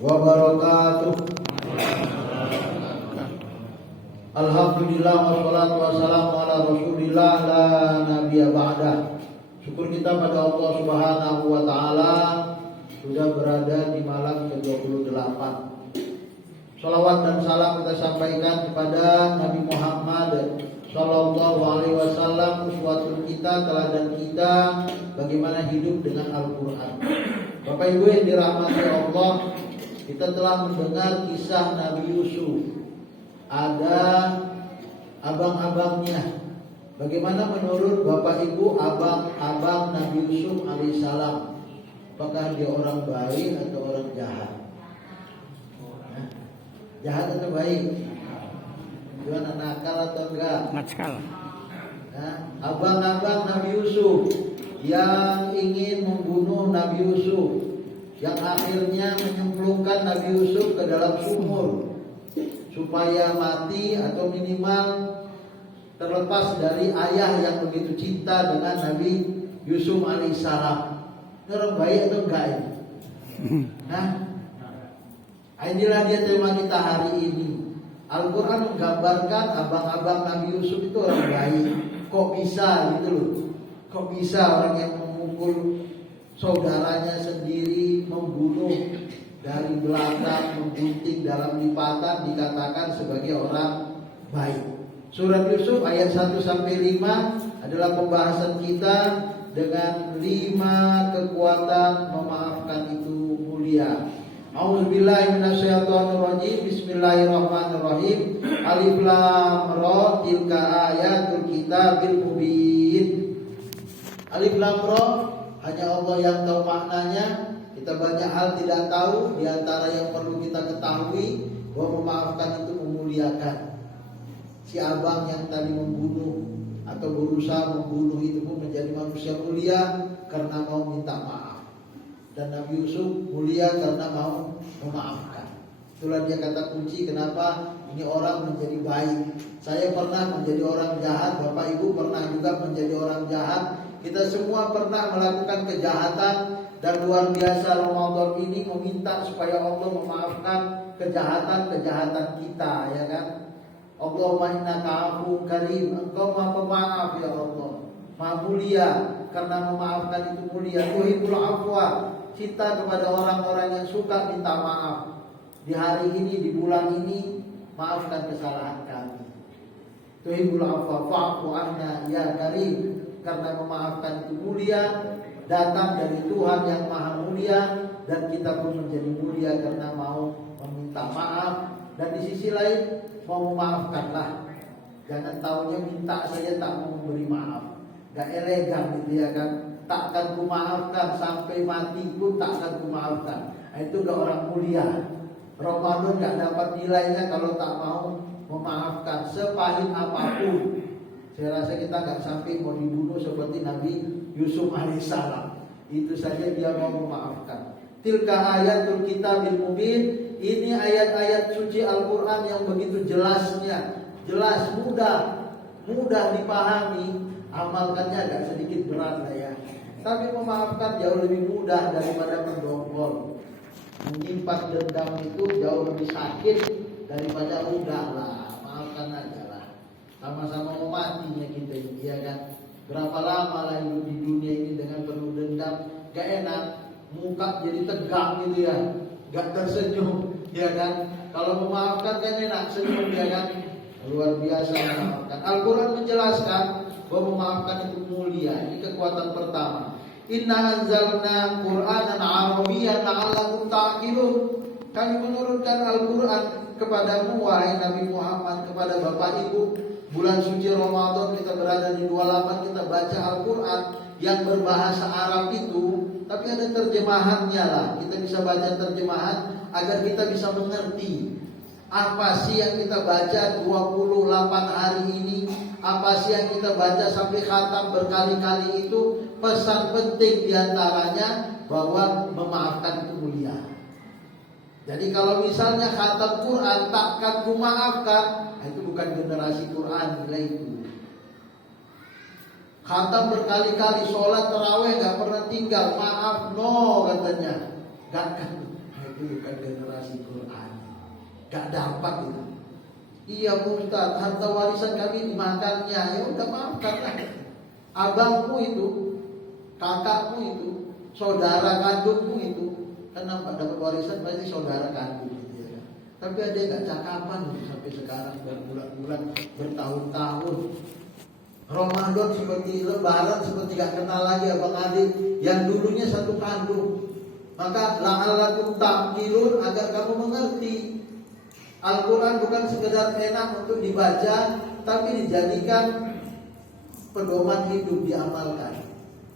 wabarakatuh. Alhamdulillah wassalatu wassalamu ala Rasulillah la nabiyya ba'dah. Syukur kita pada Allah Subhanahu wa taala sudah berada di malam ke-28. Salawat dan salam kita sampaikan kepada Nabi Muhammad sallallahu alaihi wasallam, uswatun kita, teladan kita bagaimana hidup dengan Al-Qur'an. Bapak Ibu yang dirahmati Allah, kita telah mendengar kisah Nabi Yusuf. Ada abang-abangnya. Bagaimana menurut Bapak Ibu abang-abang Nabi Yusuf alaihissalam? Apakah dia orang baik atau orang jahat? Jahat atau baik? Gimana, nakal atau enggak? Nakal. Abang-abang Nabi Yusuf yang ingin membunuh Nabi Yusuf, yang akhirnya menyemplungkan Nabi Yusuf ke dalam sumur supaya mati atau minimal terlepas dari ayah yang begitu cinta dengan Nabi Yusuf alaihissalam. Orang baik atau enggak ini? Inilah dia tema kita hari ini. Al-Quran menggambarkan abang-abang Nabi Yusuf itu orang baik. Kok bisa gitu loh? Kok bisa orang yang memukul saudaranya sendiri, membunuh dari belakang, menggunting dalam lipatan dikatakan sebagai orang baik. Surat Yusuf ayat 1-5 adalah pembahasan kita dengan 5 kekuatan memaafkan itu mulia. A'udzubillahi minasyaitonirrajim. Bismillahirrahmanirrahim. Alif lam ra, tilka ayatul kitabil mubin. Alif lam ra hanya Allah yang tahu maknanya. Kita banyak hal tidak tahu. Di antara yang perlu kita ketahui bahwa memaafkan itu memuliakan. Si abang yang tadi membunuh atau berusaha membunuh itu pun menjadi manusia mulia karena mau minta maaf. Dan Nabi Yusuf mulia karena mau memaafkan. Itulah dia kata kunci kenapa ini orang menjadi baik. Saya pernah menjadi orang jahat, Bapak Ibu pernah juga menjadi orang jahat. Kita semua pernah melakukan kejahatan. Dan luar biasa Ramadan ini meminta supaya Allah memaafkan kejahatan-kejahatan kita, ya kan? Allahumma innaka afuwwun karim. Engkau Maha Pemaaf ya Allah. Maha mulia karena memaafkan itu mulia. Tuhibbul afwa. Cinta kepada orang-orang yang suka minta maaf. Di hari ini, di bulan ini, maafkan kesalahan kami. Tuhibbul afwa fa'fu anna ya karim. Karena memaafkan itu mulia, datang dari Tuhan yang maha mulia, dan kita pun menjadi mulia karena mau meminta maaf. Dan di sisi lain mau memaafkanlah. Jangan taunya minta saja tak mau memberi maaf. Gak elegan gitu ya kan. Takkan ku maafkan sampai mati pun takkan ku maafkan. Itu gak orang mulia. Ramadan gak dapat nilainya kalau tak mau memaafkan sepahit apapun. Saya rasa kita gak sampai mau dibunuh seperti Nabi Yusuf alaihissalam. Itu saja dia mau memaafkan. Tilka ayatul kitabil mubin. Ini ayat-ayat suci Al-Quran yang begitu jelasnya. Jelas, mudah dipahami. Amalkannya agak sedikit berat lah ya. Tapi memaafkan jauh lebih mudah daripada mendongkol. Menyimpan dendam itu jauh lebih sakit daripada udahlah, maafkan aja lah. Sama-sama mau matinya kita ini, ya kan? Berapa lama lah hidup di dunia ini dengan penuh dendam. Gak enak, muka jadi tegak gitu ya. Gak tersenyum, ya kan? Kalau memaafkan kan enak, senyum, ya kan? Luar biasa memaafkan. Al-Quran menjelaskan bahwa memaafkan itu mulia. Ini kekuatan pertama. Inna anzalna Qur'anan Arabiyyan la'allakum ta'qilun. Kami menurunkan Al-Quran kepadamu wahai Nabi Muhammad, kepada Bapak Ibu. Bulan suci Ramadan kita berada di 28, kita baca Al-Quran yang berbahasa Arab itu, tapi ada terjemahannya lah. Kita bisa baca terjemahan agar kita bisa mengerti apa sih yang kita baca 28 hari ini, apa sih yang kita baca sampai khatam berkali-kali itu. Pesan penting diantaranya bahwa memaafkan itu mulia. Jadi kalau misalnya khatam Quran takkan ku maafkan, itu bukan generasi Quran nilai itu. Khatam berkali-kali, sholat taraweh gak pernah tinggal, maaf no katanya, gak kan. itu bukan generasi Quran. Gak dapat itu. Iya Pak Ustaz, harta warisan kami dimakannya. Ya udah maafkan lah. Abangmu itu, kakakmu itu, saudara kandungmu itu, kenapa dapat warisan pasti saudara kandung gitu ya. Tapi ada yang gak cakapan sampai sekarang berbulan-bulan, bertahun-tahun. Ramadan seperti Lebaran seperti gak kenal lagi abang adik yang dulunya satu kandung. Maka la'allakum ta'qilun, agar kamu mengerti. Al-Quran bukan sekedar enak untuk dibaca, tapi dijadikan pedoman hidup, diamalkan.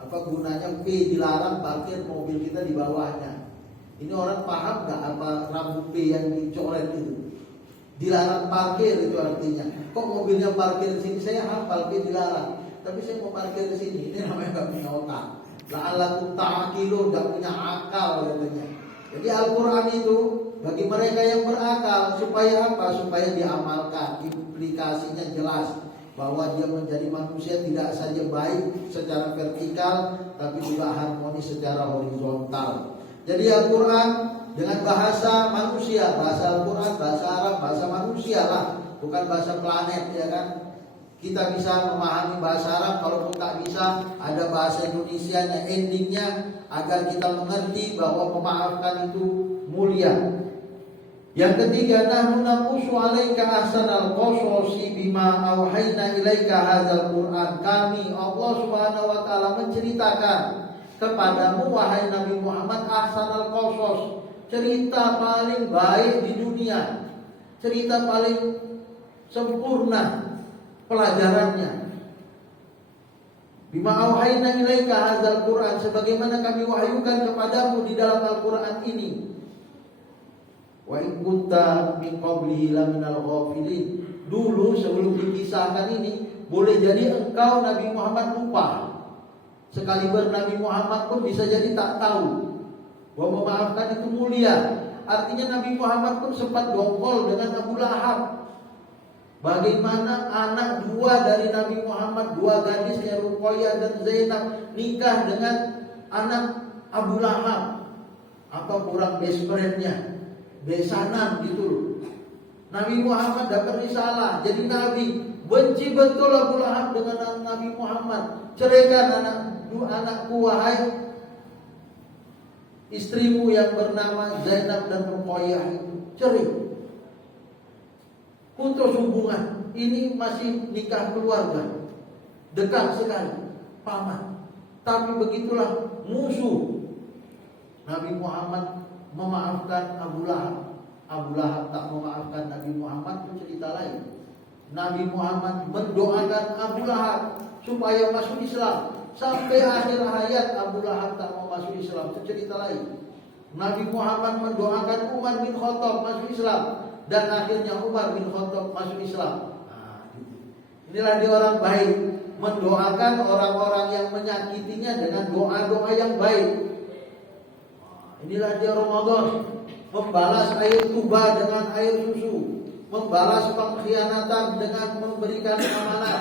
Apa gunanya P dilarang parkir mobil kita di bawahnya? Ini orang paham gak apa rambu P yang dicoret itu? Dilarang parkir itu artinya. Kok mobilnya parkir di sini? Saya hafal P dilarang, tapi saya mau parkir di sini. Ini namanya gak punya otak. La'allakum ta'qilun, gak punya akal katanya. Jadi Al-Quran itu bagi mereka yang berakal, supaya apa? Supaya diamalkan, implikasinya jelas, bahwa dia menjadi manusia tidak saja baik secara vertikal, tapi juga harmonis secara horizontal. Jadi Al-Quran dengan bahasa manusia, bahasa Al-Quran, bahasa Arab, bahasa manusia lah, bukan bahasa planet ya kan. Kita bisa memahami bahasa Arab, kalaupun tak bisa ada bahasa Indonesia yang endingnya, agar kita mengerti bahwa memaafkan itu mulia. Yang ketiga, nahnu naqussu 'alaika ahsanal qasasi bima auhayna ilaika hadzal Qur'an. Kami Allah Subhanahu wa taala menceritakan kepadamu wahai Nabi Muhammad ahsanal qasas, cerita paling baik di dunia, cerita paling sempurna pelajarannya. Bima auhayna ilaika hadzal Qur'an, sebagaimana kami wahyukan kepadamu di dalam Al-Qur'an ini. Wa in kunta min qablihi laminal ghafilin. Dulu sebelum dikisahkan ini, boleh jadi engkau Nabi Muhammad lupa. Sekaliber Nabi Muhammad pun bisa jadi tak tahu bahwa memaafkan itu mulia. Artinya Nabi Muhammad pun sempat dongkol dengan Abu Lahab. Bagaimana anak dua dari Nabi Muhammad, dua gadisnya Ruqayyah dan Zainab, nikah dengan anak Abu Lahab. Apa kurang best friend-nya? Besanan gitu loh. Nabi Muhammad dapat risalah jadi nabi, benci betul Abu Lahab dengan Nabi Muhammad. Ceraikan anakku wahai istrimu yang bernama Zainab dan Ruqayyah itu. Cerai, putus hubungan. Ini masih nikah keluarga, dekat sekali, paman. Tapi begitulah musuh. Nabi Muhammad memaafkan Abu Lahab. Abu Lahab tak memaafkan Nabi Muhammad, itu cerita lain. Nabi Muhammad mendoakan Abu Lahab supaya masuk Islam. Sampai akhir hayat Abu Lahab tak mau masuk Islam, itu cerita lain. Nabi Muhammad mendoakan Umar bin Khattab masuk Islam, dan akhirnya Umar bin Khattab masuk Islam. Inilah dia orang baik, mendoakan orang-orang yang menyakitinya dengan doa-doa yang baik. Inilah dia Ramadan, membalas air tuba dengan air susu, membalas pengkhianatan dengan memberikan amanah.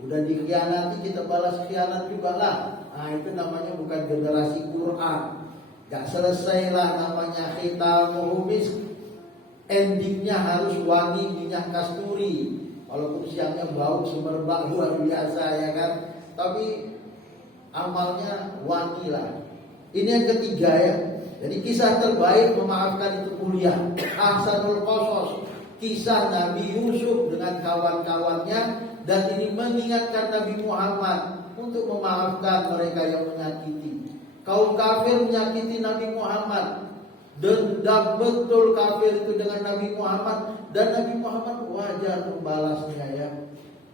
Udah dikhianati kita balas khianat juga lah. Nah itu namanya bukan generasi Quran. Gak selesai lah namanya khitamuhu misk. Endingnya harus wangi minyak kasturi. Walaupun siangnya bau semerbak luar biasa ya kan, tapi amalnya wangi lah. Ini yang ketiga ya. Jadi kisah terbaik memaafkan itu mulia. Ahsanul qasas, kisah Nabi Yusuf dengan kawan-kawannya, dan ini mengingatkan Nabi Muhammad untuk memaafkan mereka yang menyakiti. Kaum kafir menyakiti Nabi Muhammad, dendam betul kafir itu dengan Nabi Muhammad, dan Nabi Muhammad wajar membalasnya ya.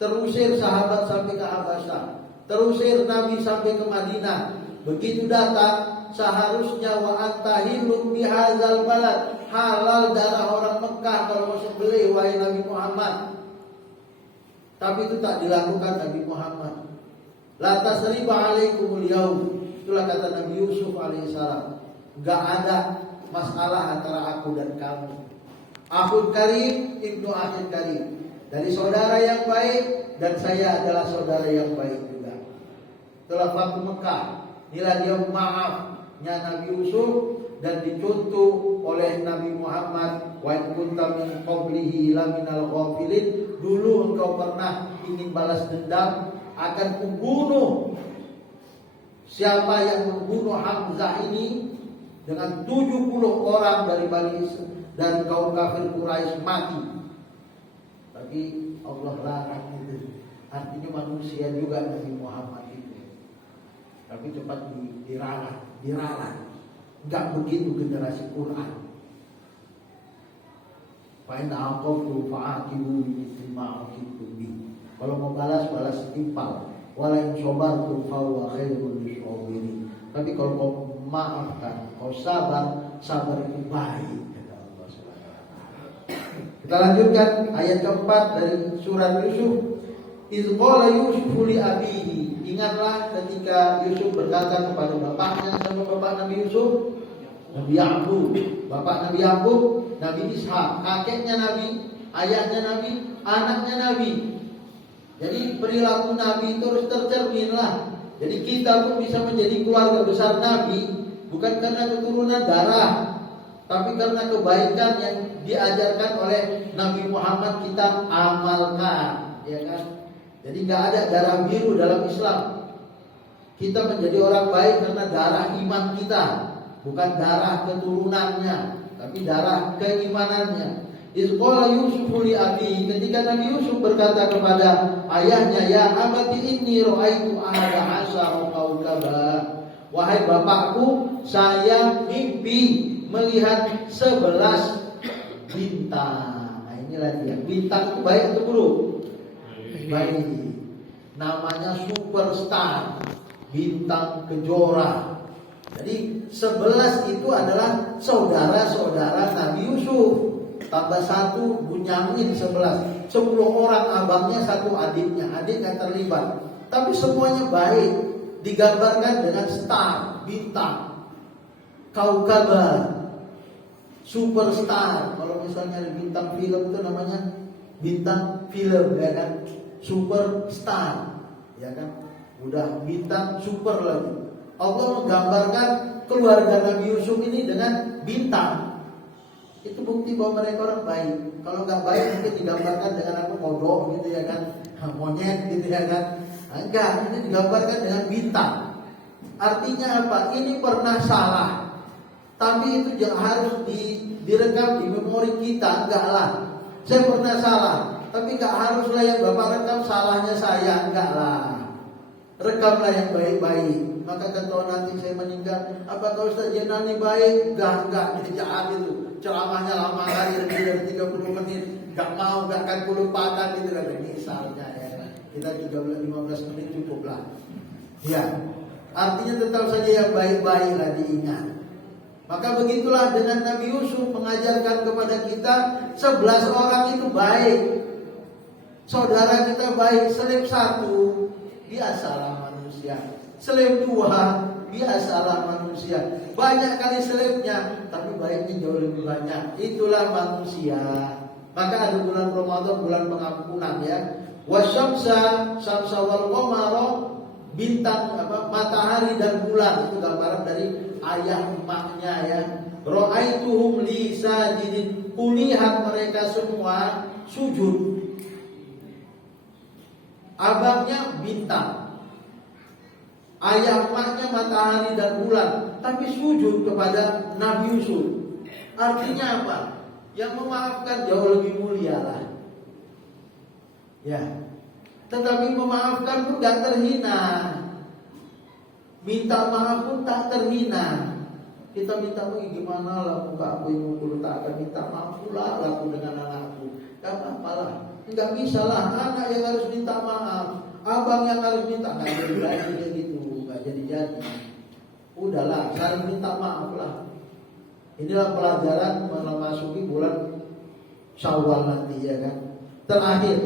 Terusir sahabat sampai ke Habasyah, terusir Nabi sampai ke Madinah. Begitu datang, seharusnya wa antahilun bihadzal balad, halal darah orang Mekah kalau mau sembelih wahai Nabi Muhammad. Tapi itu tak dilakukan Nabi Muhammad. La tasriba alaikumul yaum, itulah kata Nabi Yusuf alaihissalam. Gak ada masalah antara aku dan kamu. Akhun karim ibnu akhir karim, dari saudara yang baik, dan saya adalah saudara yang baik juga. Setelah Fathu Mekah, inilah dia maafnya Nabi Yusuf, dan dicontoh kunta min qablihi laminal ghafilin, dulu engkau pernah ingin balas dendam, akan kubunuh siapa yang membunuh Hamzah ini dengan 70 orang dari kaum kafir Quraisy mati. Tapi Allah larang itu. Artinya manusia juga Nabi Muhammad itu. Tapi cepat diralat. Enggak begitu generasi Quran. Fa in aqabtu fa'aqibu bimithli ma uqibtum bi. Kalau mau balas setimpal. Wala in sabartum fa huwa khairul lisabirin. Tapi kalau kau maafkan, kau sabar itu baik, kata Allah Subhanahu wa taala. Kita lanjutkan ayat keempat dari surat Yusuf. Iz qala Yusuf li abihi. Ingatlah ketika Yusuf berkata kepada bapaknya, sama bapak Nabi Yusuf, Nabi Yakub, bapak Nabi Yakub, Nabi Ishak, kakeknya Nabi, ayahnya Nabi, anaknya Nabi. Jadi perilaku Nabi itu harus tercermin lah. Jadi kita pun bisa menjadi keluarga besar Nabi bukan karena keturunan darah, tapi karena kebaikan yang diajarkan oleh Nabi Muhammad kita amalkan, ya kan? Jadi nggak ada darah biru dalam Islam. Kita menjadi orang baik karena darah iman kita, bukan darah keturunannya, tapi darah keimanannya. Izqala Yusuf li abi, ketika Nabi Yusuf berkata kepada ayahnya, ya abati inni ra'aitu ahada asyara kaukaba. Wahai bapakku, saya mimpi melihat 11 bintang. Nah inilah dia. Bintang itu baik atau buruk? Baik. Namanya superstar, bintang kejora. Jadi 11 itu adalah saudara-saudara Nabi Yusuf. Tambah 1 Bunyamin 11 orang abangnya, 1 adiknya. Adik yang terlibat. Tapi semuanya baik. Digambarkan dengan star, bintang, kaukaba, superstar. Kalau misalnya ada bintang film itu namanya bintang film, ya kan? Superstar, ya kan? Udah bintang super lagi. Allah menggambarkan keluarga Nabi Yusuf ini dengan bintang. Itu bukti bahwa mereka orang baik. Kalau nggak baik mungkin digambarkan dengan apa, kodok gitu ya kan, monyet gitu ya kan. Enggak, ini digambarkan dengan bintang. Artinya apa? Ini pernah salah, tapi itu harus direkam di memori kita. Enggak lah, saya pernah salah, tapi enggak haruslah yang Bapak rekam salahnya saya. Enggak lah, rekamlah yang baik-baik. Maka kalau nanti saya meninggal, apakah Ustaz Jenani baik? Enggak, ini jahat itu. Ceramahnya lama kali, dari 30 menit. Enggak mau, enggak akan kulupakan gitu kan. Misalnya ya, kita 13-15 menit cukup lah. Ya, artinya tetap saja yang baik-baiklah diingat. Maka begitulah dengan Nabi Yusuf mengajarkan kepada kita 11 orang itu baik. Saudara kita baik. Selim 1 biasalah manusia. Selim 2 biasalah manusia. Banyak kali selimnya, tapi baiknya jauh lebih banyak. Itulah manusia. Maka ada bulan Ramadan, bulan pengampunan ya. Wasyamsa, syamsa wal qamara, bintang matahari dan bulan, itu gambaran dari ayah emaknya ya. Ra'aituhum li sajidin, kulihat mereka semua sujud. Abangnya bintang, ayah emaknya matahari dan bulan, tapi sujud kepada Nabi Yusuf. Artinya apa? Yang memaafkan jauh lebih mulia lah. Ya, tetapi memaafkan pun gak terhina. Minta maaf pun tak terhina. Kita minta maaf gimana lah, muka aku yang mukul, tak akan minta maaf pula aku dengan anakku. Gak apa-apa lah. Gak bisa lah, anak yang harus minta maaf, abang yang harus minta. Gak jadi gitu, gak jadi. Udahlah, saling minta maaf lah. Inilah pelajaran memasuki bulan Syawal nanti ya kan. Terakhir,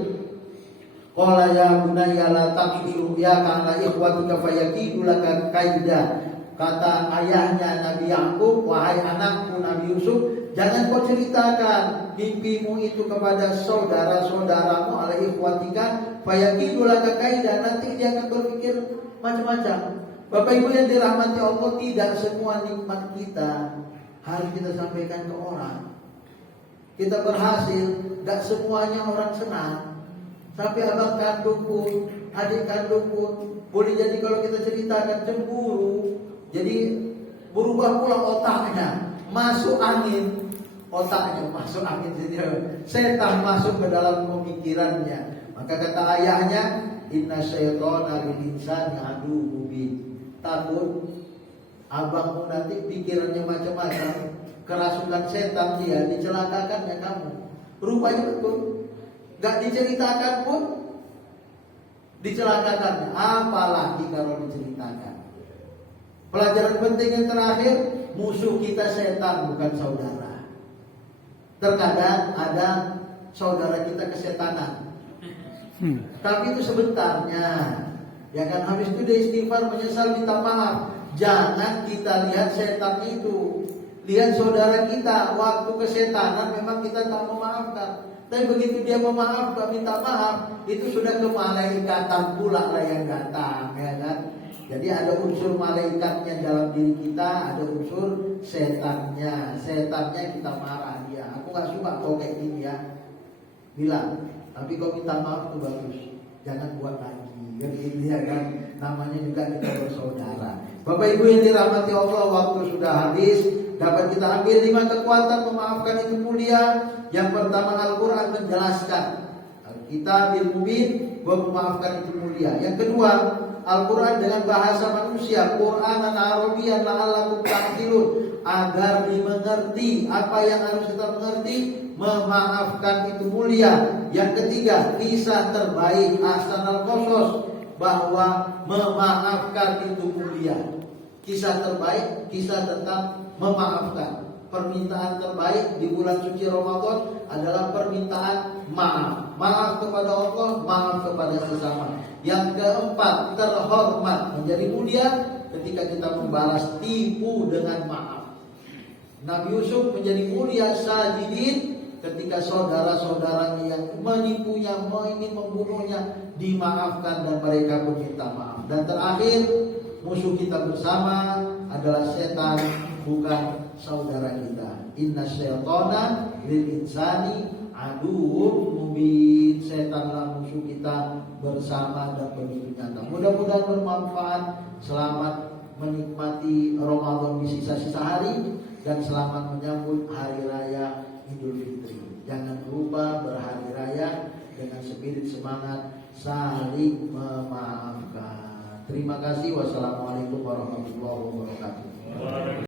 qala ya bunayya la taqsusu ya kana ikhwatika fayakidu laka kaida. Kata ayahnya Nabi Yakub, wahai anakku Nabi Yusuf, jangan kau ceritakan mimpimu itu kepada saudara-saudaramu, ala ikhwatika fayakidu laka kaida. Nanti dia akan berpikir macam-macam. Bapak Ibu yang dirahmati Allah, tidak semua nikmat kita harus kita sampaikan ke orang. kita berhasil, gak semuanya orang senang. Tapi abang kandung pun, adik kandung pun, boleh jadi kalau kita ceritakan cemburu. Jadi berubah pula otaknya, masuk angin. Otaknya masuk angin, setan masuk ke dalam pemikirannya. Maka kata ayahnya, inna syaitana lil insani aduwwun mubin. Takut abangmu nanti pikirannya macam-macam, kerasukan setan dia, dicelakakannya kamu. Rupanya betul, gak diceritakan pun dicelakakannya, apalagi kalau diceritakan. Pelajaran penting yang terakhir, musuh kita setan bukan saudara. Terkadang ada saudara kita kesetanan, tapi itu sebentarnya. Ya kan, habis itu dia istighfar, menyesal, minta maaf. Jangan kita lihat setan itu, lihat saudara kita. Waktu kesetanan memang kita tak memaafkan, tapi begitu dia memaafkan, minta maaf, itu sudah ke malaikatan pula lah yang datang, ya kan. Jadi ada unsur malaikatnya dalam diri kita, ada unsur setannya. Setannya kita marah dia. Aku gak suka kau kayak gini ya, bilang. Tapi kau minta maaf tuh bagus, jangan buat lagi. Gitu ya kan. Namanya juga kita bersaudara. Bapak Ibu yang dirahmati Allah, waktu sudah habis. Dapat kita ambil 5 kekuatan memaafkan itu mulia. Yang pertama, Al-Quran menjelaskan, Al-Kitabil Mubin, bahwa memaafkan itu mulia. Yang kedua, Al-Quran dengan bahasa manusia, Qur'anan Arabiyyan la'allakum ta'qilun, agar dimengerti apa yang harus kita mengerti. Memaafkan itu mulia. Yang ketiga, kisah terbaik Ahsanul Qasas, bahwa memaafkan itu mulia. Kisah terbaik, kisah tentang memaafkan. Permintaan terbaik di bulan suci Ramadan adalah permintaan maaf. Maaf kepada Allah, maaf kepada sesama. Yang keempat, terhormat, menjadi mulia ketika kita membalas tipu dengan maaf. Nabi Yusuf menjadi mulia sajidin ketika saudara-saudaranya yang menipunya, ingin membunuhnya, dimaafkan dan mereka pun minta maaf. Dan terakhir, musuh kita bersama adalah setan, bukan saudara kita. Inna syaitana lil insani aduwwun mubin. Setanlah musuh kita bersama dan begitu nyata. Mudah-mudahan bermanfaat. Selamat menikmati Ramadan di sisa-sisa hari, dan selamat menyambut hari raya Idul Fitri. Jangan lupa berhari raya dengan spirit semangat saling memaafkan. Terima kasih. Wassalamualaikum warahmatullahi wabarakatuh.